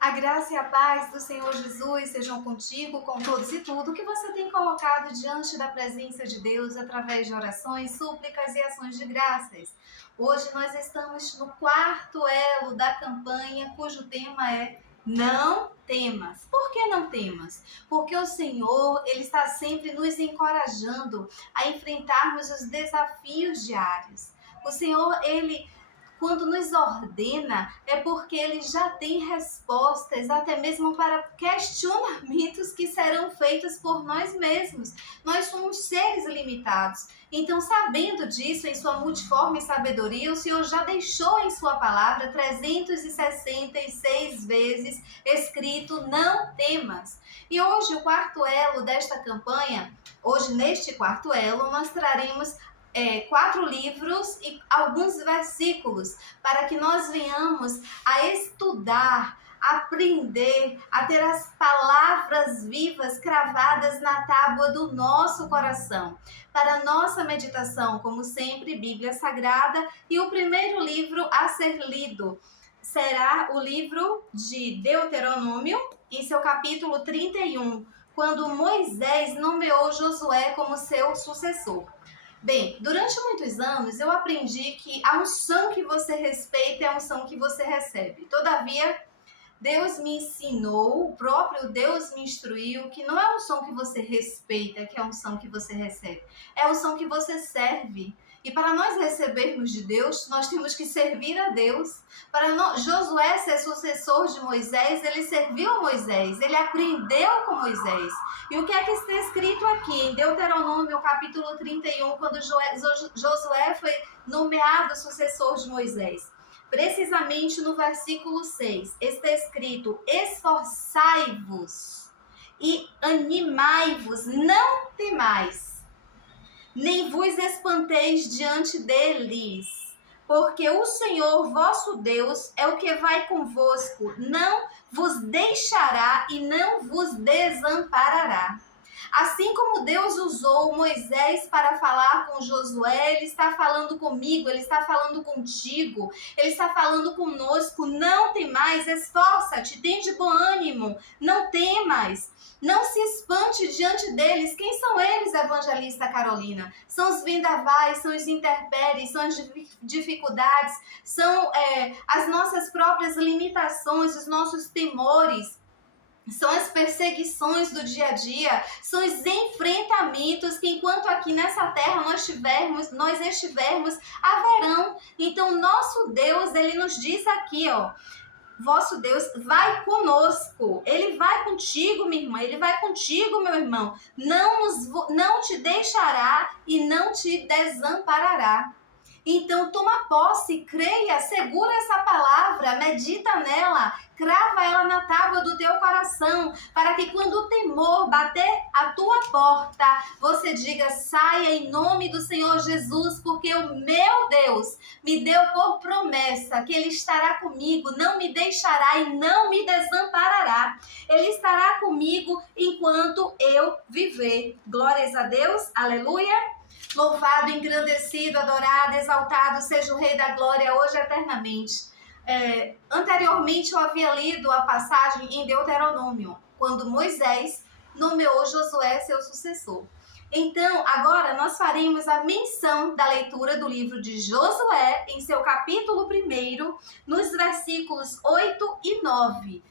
A graça e a paz do Senhor Jesus sejam contigo, com todos e tudo que você tem colocado diante da presença de Deus através de orações, súplicas e ações de graças. Hoje nós estamos no quarto elo da campanha, cujo tema é Não Temas. Por que não temas? Porque o Senhor, Ele está sempre nos encorajando a enfrentarmos os desafios diários. O Senhor, quando nos ordena, é porque Ele já tem respostas, até mesmo para questionamentos que serão feitos por nós mesmos. Nós somos seres limitados. Então, sabendo disso, em sua multiforme sabedoria, o Senhor já deixou em sua palavra 366 vezes escrito: não temas. E hoje, o quarto elo desta campanha, neste quarto elo, nós traremos 4 livros e alguns versículos para que nós venhamos a estudar, aprender, a ter as palavras vivas cravadas na tábua do nosso coração. Para a nossa meditação, como sempre, Bíblia Sagrada, e o primeiro livro a ser lido será o livro de Deuteronômio, em seu capítulo 31, quando Moisés nomeou Josué como seu sucessor. Bem, durante muitos anos eu aprendi que a unção que você respeita é a unção que você recebe. Todavia, Deus me ensinou, o próprio Deus me instruiu que não é a unção que você respeita que é a unção que você recebe. É a unção que você serve. E para nós recebermos de Deus, nós temos que servir a Deus. Para Josué ser sucessor de Moisés, ele serviu a Moisés, ele aprendeu com Moisés. E o que é que está escrito aqui em Deuteronômio, capítulo 31, quando Josué foi nomeado sucessor de Moisés? Precisamente no versículo 6, está escrito: esforçai-vos e animai-vos, não temais, nem vos espanteis diante deles, porque o Senhor vosso Deus é o que vai convosco, não vos deixará e não vos desamparará. Assim como Deus usou Moisés para falar com Josué, Ele está falando comigo, Ele está falando contigo, Ele está falando conosco. Não temais, esforça-te, tem de bom ânimo, não temas. Não se espante diante deles. Quem são eles, evangelista Carolina? São os vendavais, são os intempéries, são as dificuldades, são as nossas próprias limitações, os nossos temores. São as perseguições do dia a dia, são os enfrentamentos que enquanto aqui nessa terra nós estivermos, haverão. Então, nosso Deus, Ele nos diz aqui, vosso Deus vai conosco, Ele vai contigo, minha irmã, Ele vai contigo, meu irmão, não te deixará e não te desamparará. Então, toma posse, creia, segura essa palavra, medita nela, crava ela na tábua do teu coração, para que quando o temor bater a tua porta, você diga: saia em nome do Senhor Jesus, porque o meu Deus me deu por promessa que Ele estará comigo, não me deixará e não me desamparará. Ele estará comigo enquanto eu viver. Glórias a Deus, aleluia. Louvado, engrandecido, adorado, exaltado seja o Rei da Glória, hoje e eternamente. Anteriormente eu havia lido a passagem em Deuteronômio, quando Moisés nomeou Josué seu sucessor. Então, agora nós faremos a menção da leitura do livro de Josué, em seu capítulo 1, nos versículos 8 e 9.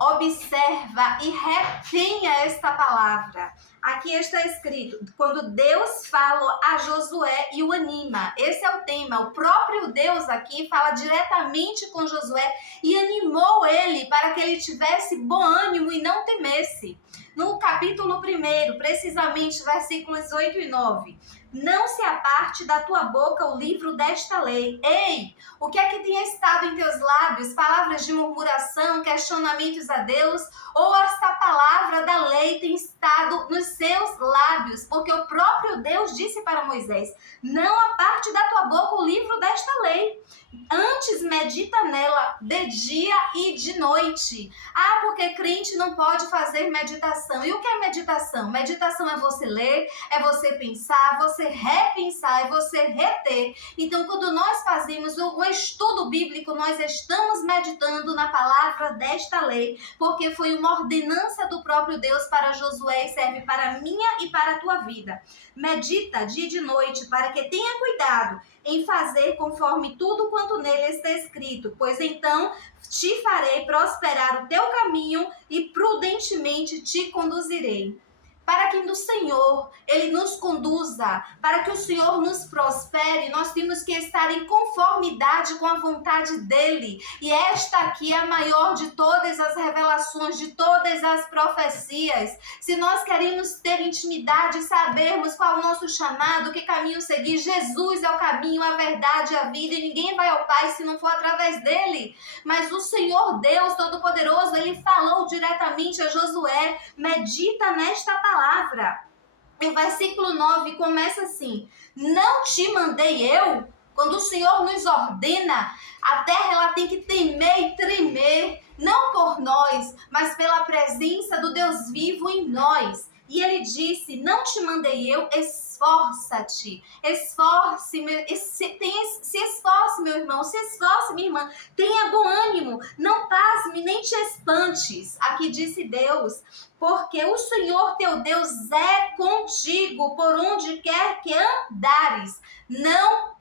Observa e retenha esta palavra. Aqui está escrito, quando Deus fala a Josué e o anima. Esse é o tema. O próprio Deus aqui fala diretamente com Josué e animou ele para que ele tivesse bom ânimo e não temesse. No capítulo 1, precisamente versículos 8 e 9. Não se aparte da tua boca o livro desta lei. Ei, o que é que tem estado em teus lábios? Palavras de murmuração, questionamentos a Deus? Ou esta palavra da lei tem estado nos seus lábios? Porque o próprio Deus disse para Moisés: não aparte da tua boca o livro desta lei. Antes medita nela de dia e de noite. Porque crente não pode fazer meditação. E o que é meditação? Meditação é você ler, é você pensar, você você repensar, é você reter. Então, quando nós fazemos o estudo bíblico, nós estamos meditando na palavra desta lei, porque foi uma ordenança do próprio Deus para Josué e serve para a minha e para a tua vida. Medita dia e de noite, para que tenha cuidado em fazer conforme tudo quanto nele está escrito, pois então te farei prosperar o teu caminho e prudentemente te conduzirei. Para que o Senhor, Ele nos conduza, para que o Senhor nos prospere, nós temos que estar em conformidade com a vontade dEle. E esta aqui é a maior de todas as revelações, de todas as profecias. Se nós queremos ter intimidade, sabermos qual é o nosso chamado, que caminho seguir, Jesus é o caminho, a verdade e a vida, e ninguém vai ao Pai se não for através dEle. Mas o Senhor Deus Todo-Poderoso, Ele falou diretamente a Josué, medita nesta palavra. O versículo 9 começa assim: não te mandei eu? Quando o Senhor nos ordena, a terra ela tem que temer e tremer, não por nós, mas pela presença do Deus vivo em nós. E ele disse, não te mandei eu, esforça-te, esforce, se esforce, meu irmão, se esforce, minha irmã, tenha bom ânimo, não pasme, nem te espantes. Aqui disse Deus, porque o Senhor teu Deus é contigo por onde quer que andares. Não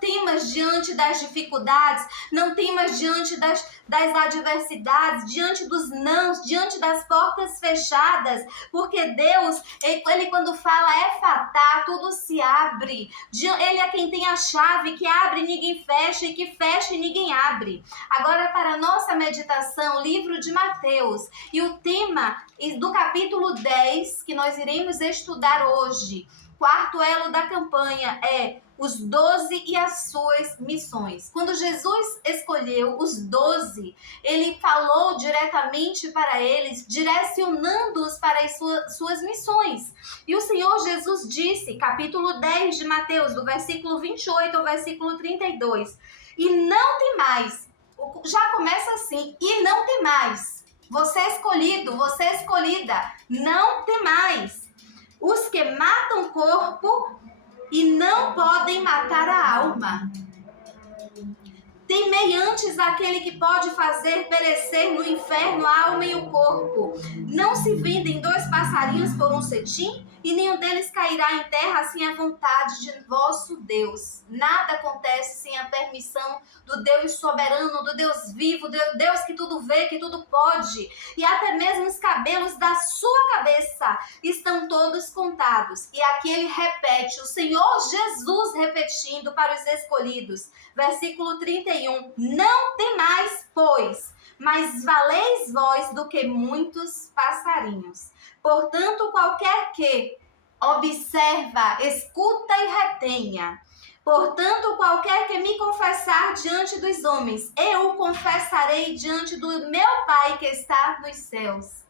temas diante das dificuldades, não temas diante das adversidades, diante dos nãos, diante das portas fechadas, porque Deus, Ele quando fala efatá, tudo se abre. Ele é quem tem a chave, que abre e ninguém fecha, e que fecha e ninguém abre. Agora para a nossa meditação, livro de Mateus, e o tema do capítulo 10, que nós iremos estudar hoje, quarto elo da campanha é os 12 e as suas missões. Quando Jesus escolheu os 12, ele falou diretamente para eles, direcionando-os para as suas missões. E o Senhor Jesus disse, capítulo 10 de Mateus, do versículo 28 ao versículo 32, e não temais, já começa assim, e não temais, você é escolhido, você é escolhida, não temais, os que matam o corpo e não podem matar a alma. Temei antes aquele que pode fazer perecer no inferno a alma e o corpo. Não se vendem 2 passarinhos por um cetim? E nenhum deles cairá em terra sem a vontade de vosso Deus. Nada acontece sem a permissão do Deus soberano, do Deus vivo, do Deus que tudo vê, que tudo pode. E até mesmo os cabelos da sua cabeça estão todos contados. E aqui ele repete, o Senhor Jesus repetindo para os escolhidos. Versículo 31, não temais, pois, mas valeis vós do que muitos passarinhos. Portanto, qualquer que observa, escuta e retenha. Portanto, qualquer que me confessar diante dos homens, eu o confessarei diante do meu Pai que está nos céus.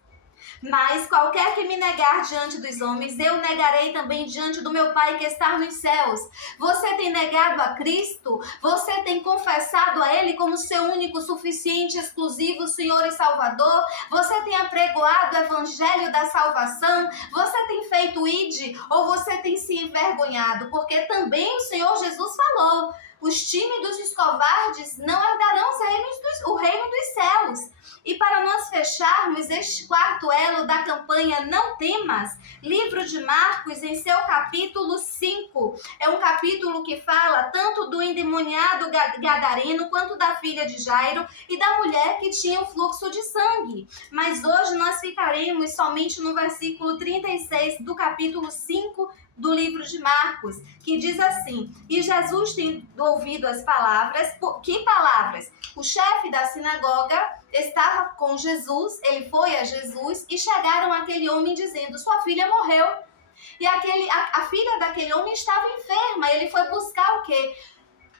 Mas qualquer que me negar diante dos homens, eu negarei também diante do meu Pai que está nos céus. Você tem negado a Cristo? Você tem confessado a Ele como seu único, suficiente, exclusivo Senhor e Salvador? Você tem apregoado o Evangelho da salvação? Você tem feito ide? Ou você tem se envergonhado? Porque também o Senhor Jesus falou, os tímidos e os covardes não herdarão o reino dos céus. E para nós fecharmos este quarto elo da campanha Não Temas, livro de Marcos, em seu capítulo 5, é um capítulo que fala tanto do endemoniado gadareno, quanto da filha de Jairo e da mulher que tinha o fluxo de sangue. Mas hoje nós ficaremos somente no versículo 36 do capítulo 5 do livro de Marcos, que diz assim, e Jesus tem ouvido as palavras, que palavras? O chefe da sinagoga estava com Jesus, ele foi a Jesus, e chegaram aquele homem dizendo, sua filha morreu. E a filha daquele homem estava enferma, ele foi buscar o quê?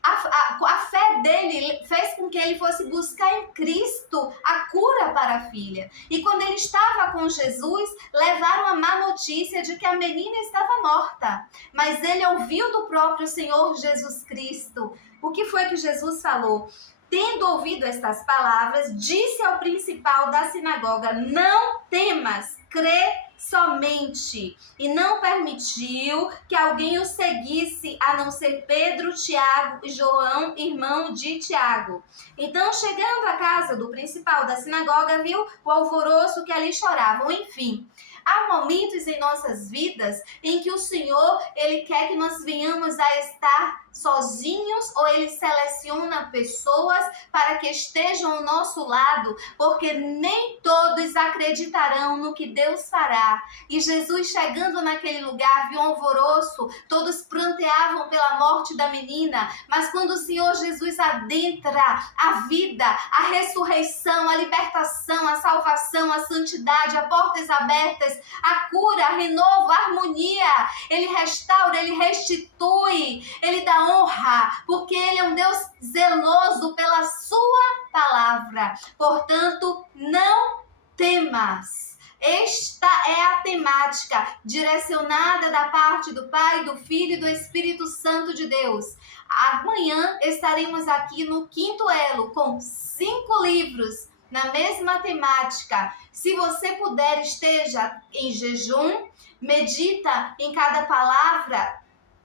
A fé dele fez com que ele fosse buscar em Cristo a cura para a filha. E quando ele estava com Jesus, levaram a má notícia de que a menina estava morta. Mas ele ouviu do próprio Senhor Jesus Cristo. O que foi que Jesus falou? tendo ouvido estas palavras, disse ao principal da sinagoga: não temas, crê somente. E não permitiu que alguém o seguisse, a não ser Pedro, Tiago e João, irmão de Tiago. Então, chegando à casa do principal da sinagoga, viu o alvoroço que ali choravam. Enfim, há momentos em nossas vidas em que o Senhor, Ele quer que nós venhamos a estar sozinhos, ou Ele seleciona pessoas para que estejam ao nosso lado, porque nem todos acreditarão no que Deus fará. E Jesus, chegando naquele lugar, viu um alvoroço, todos pranteavam pela morte da menina, mas quando o Senhor Jesus adentra a vida, a ressurreição, a libertação, a salvação, a santidade, a portas abertas, a cura, a renovo, a harmonia, Ele restaura, Ele restitui, Ele dá honra, porque Ele é um Deus zeloso pela sua palavra. Portanto, não temas. Esta é a temática direcionada da parte do Pai, do Filho e do Espírito Santo de Deus. Amanhã estaremos aqui no quinto elo com 5 livros na mesma temática. Se você puder, esteja em jejum, medita em cada palavra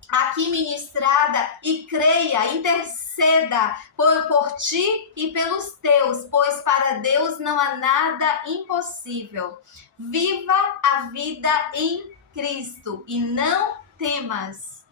aqui ministrada e creia, interceda por ti e pelos teus, pois para Deus não há nada impossível. Viva a vida em Cristo e não temas.